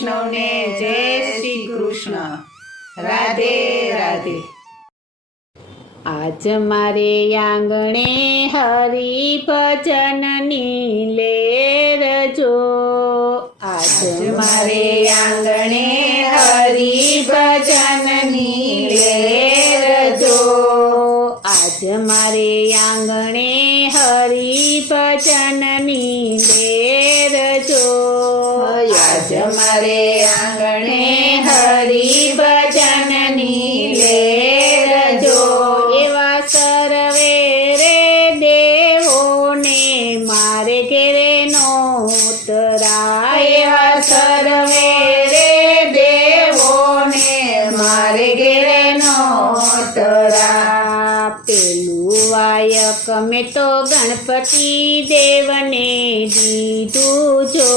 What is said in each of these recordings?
વૈષ્ણવને જય શ્રી કૃષ્ણ. રાધે રાધે. આજ મારે આંગણે હરિ ભજનની લેર જો. આજ મારે આંગણે હરિ ભજનની લેર જો. આજ મારે આંગણે હરિ ભજનની લેર જો. આજ મારે આંગણે હરિ ભજનની લેર જો. એવા સર્વે રે દેવોને મારે ઘેરે નોતરાય. એવા સર્વે રે દેવોને મારે ઘેરે નોતરા. પેલું વાયક મેં તો ગણપતિ દેવને દીધું જો.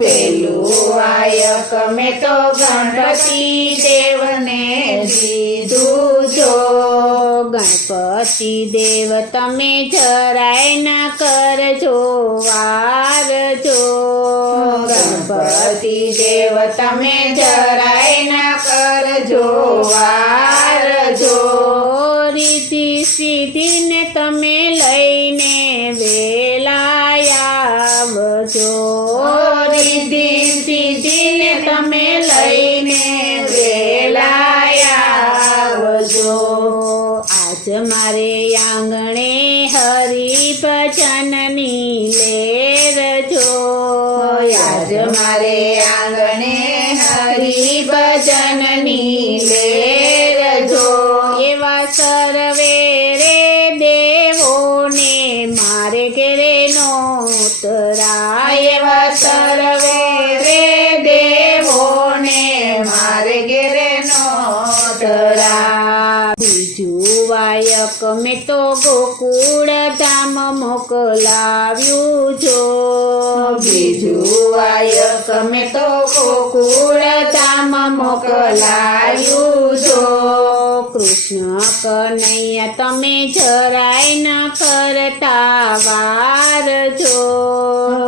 પેલું વાયક મેં તો ગણપતિ દેવને દીધું જો. ગણપતિ દેવ તમે જરાય ના કરજો વાર જો. ગણપતિ દેવ તમે જરાય ના કરજો વાર જો. રીતિ સીધીને તમે લઈને વેલા આવજો. રીતિ સીધીને તમે લઈને વેલા આવજો. આજ મારે આંગણે હરિ ભજનની લેર જો. આજ મારે આંગણે હરિ ભજનની લેર જો. એવા સર્વે રે દેવોને મારે ઘેરે નોતરાય. એવા સર્વે રે દેવોને મારે ઘેરે નોતરા. બીજું વાયક મેં તો ગોકુળ ધામ મોકલાવ્યું જો. બીજું વાયક મેં તો ગોકુળ ધામ મોકલાયું જો. કૃષ્ણ કનૈયા તમે જરાય ન કરતા વાર જો.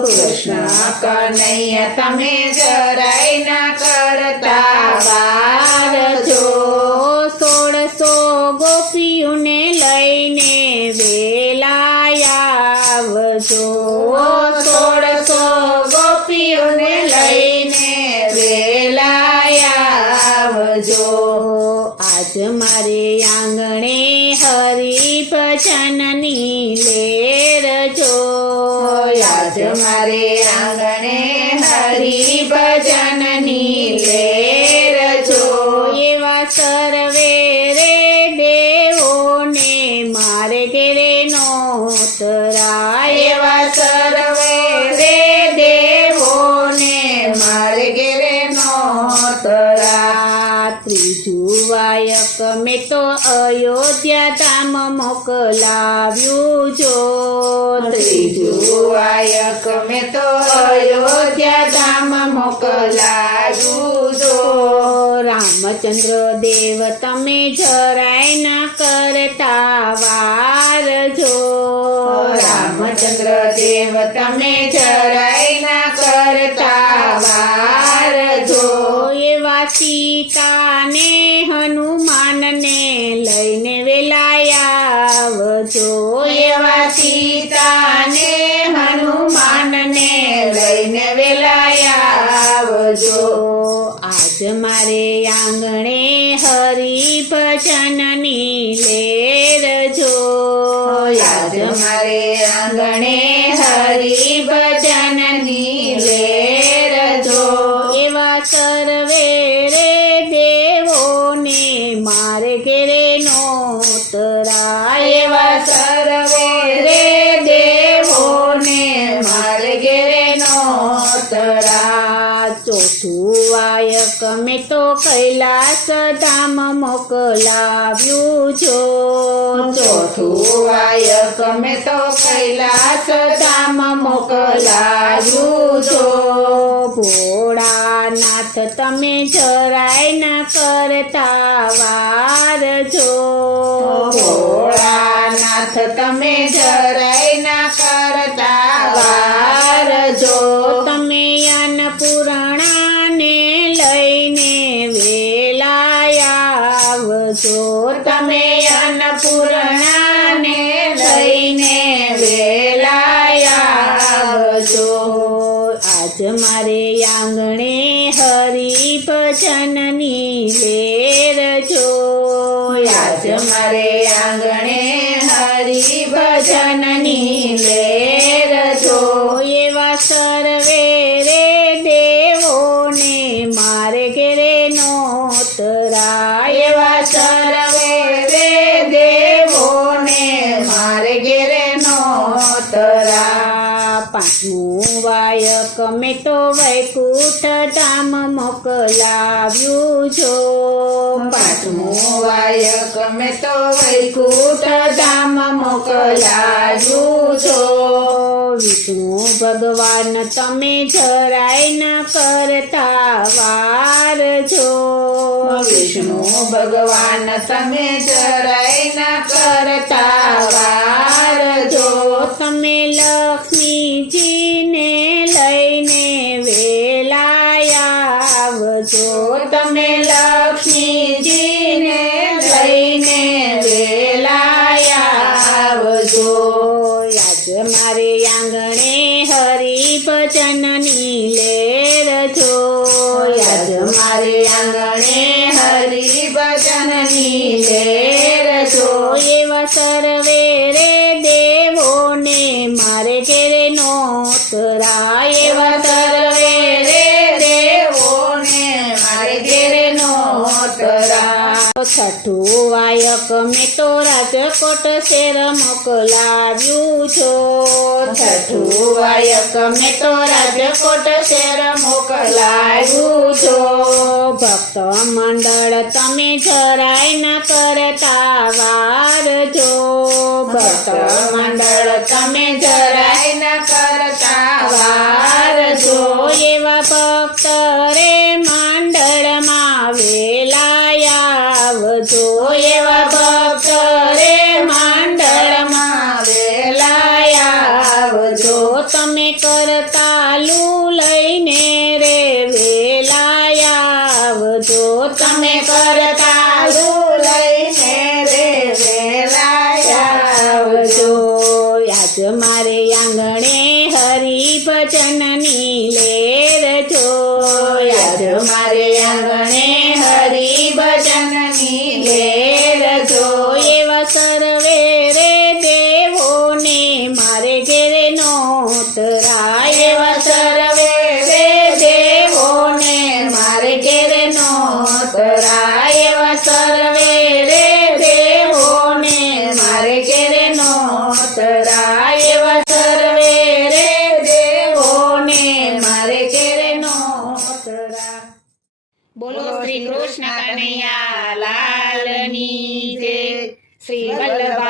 કૃષ્ણ કનૈયા તમે જરાય ના કરતા વાર જો. 1600 ગોપીઓને લઈને વેલા આવજો. 1600 ગોપીઓને લઈને વેલા આવજો. આજ મારે આંગણે હરિ ભજનની લેર જો. આજ મારે આંગણે હરિ ભજનની લેર જો. એવા સર્વે રે દેવોને મારે ઘેરે નોતરાય. એવા સર્વે રે દેવોને મારે ઘેરે નોતરા. ત્રીજું વાયક મેં તો અયોધ્યા ધામ મોકલાવ્યું જો. ત્રીજું વાયક મેં તો અયોધ્યા ધામ મોકલાયું જો. રામચંદ્ર દેવ તમે જરાય ના કરતા વાર જો. રામચંદ્ર દેવ તમે જરાય ના કરતા વાર જો. એવા સીતાને હનુમાનને લઈને વેલા આવજો. એવા સીતાને હનુમાનને લઈને વેલા આવજો. આજ મારે આંગણે હરિ ભજનની લેર જો. આજ મારે આંગણે હરિ ભજનની લેર જો. એવા સર્વે રે દેવોને મારે ઘેરે નોતરાય. એવા સર્વે રે દેવોને મારે ઘેરે નોતરા. ચોથું વાયક મેં તો કૈલાસ ધામ મોકલાવ્યું જો. ચોથું વાયક મેં તો કૈલાસ ધામ મોકલાયું જો. ભોળાનાથ તમે જરાય ના કરતા વાર જો. ભોળાનાથ તમે જરાય ના કરતા વાર જો. તમે અન્નપૂર્ણા આવજો. તમે અન્નપૂર્ણાને લઈને વેલાયા આવજો. આજ મારે આંગણે હરિ ભજનની લેર જો. આજ મારે આંગણે હરિ ભજનની લેર જો. એવા સર્વે રે દેવોને મારે ઘેરે નોતરા. એવા સર્વે રે દેવોને મારે ઘેરે નોતરા. પાંચમું વાયક મેં તો વૈકુંઠ ધામ મોકલાવ્યું જો. પાંચમું વાયક મેં તો વૈકુંઠ ધામ મોકલાયું છો. વિષ્ણુ ભગવાન તમે જરાય ન કરતા વાર જો. વિષ્ણુ ભગવાન તમે જરાય ન કરતા વાર જો. તમે લક્ષ્મીજીને લઈને વેલાયા આવજો. તમે લક્ષ્મીજીને લઈને વેલાયા આવજો. આજ મારે આંગણે હરિ ભજનની લેર જો. આજ મારે આંગણે હરિ ભજનની લેર જો. એવા સર્વે રે દેવોને મારે ઘેરે નોતરા. એવા સર્વે રે દેવોને મારે ઘેરે નોતરા. છઠ્ઠું વાયક મેં તો રાજકોટ શેર મોકલાવ્યું છો. છઠ્ઠું વાયક મેં તો રાજકોટ શહેર મોકલાયું છો. ભક્ત મંડળ તમે જરાય ન કરતા વાર જો. ભક્ત મંડળ તમે જરાય ન કરતા વાર જો. એવા ભક્ત રે મંડળમાં વેલાયા આવજો. એવા ભક્ત રે મંડળમાં વેલાયા આવજો. તમે કરતાલુ લઈને રે વેલાયા આવજો. તમે કરતાલું લઈને રે વેલાયા આવજો. આજ મારે આંગણે હરિ ભજનની લેર જો. આજ મારે આંગણે હરિ ભજનની લેર જો. એવા સર્વે રે દેવોને મારે ઘેરે નોતરા. એવા સર્વે રે દેવોને મારે ઘેરે નોતરા. એવા સર્વે રે દેવોને મારે ઘેરે નોતરા. એવા સર્વે રે દેવોને મારે ઘેરે નોતરા. બોલો શ્રી કૃષ્ણ કનૈયા લાલની જય. શ્રી વલ્લભ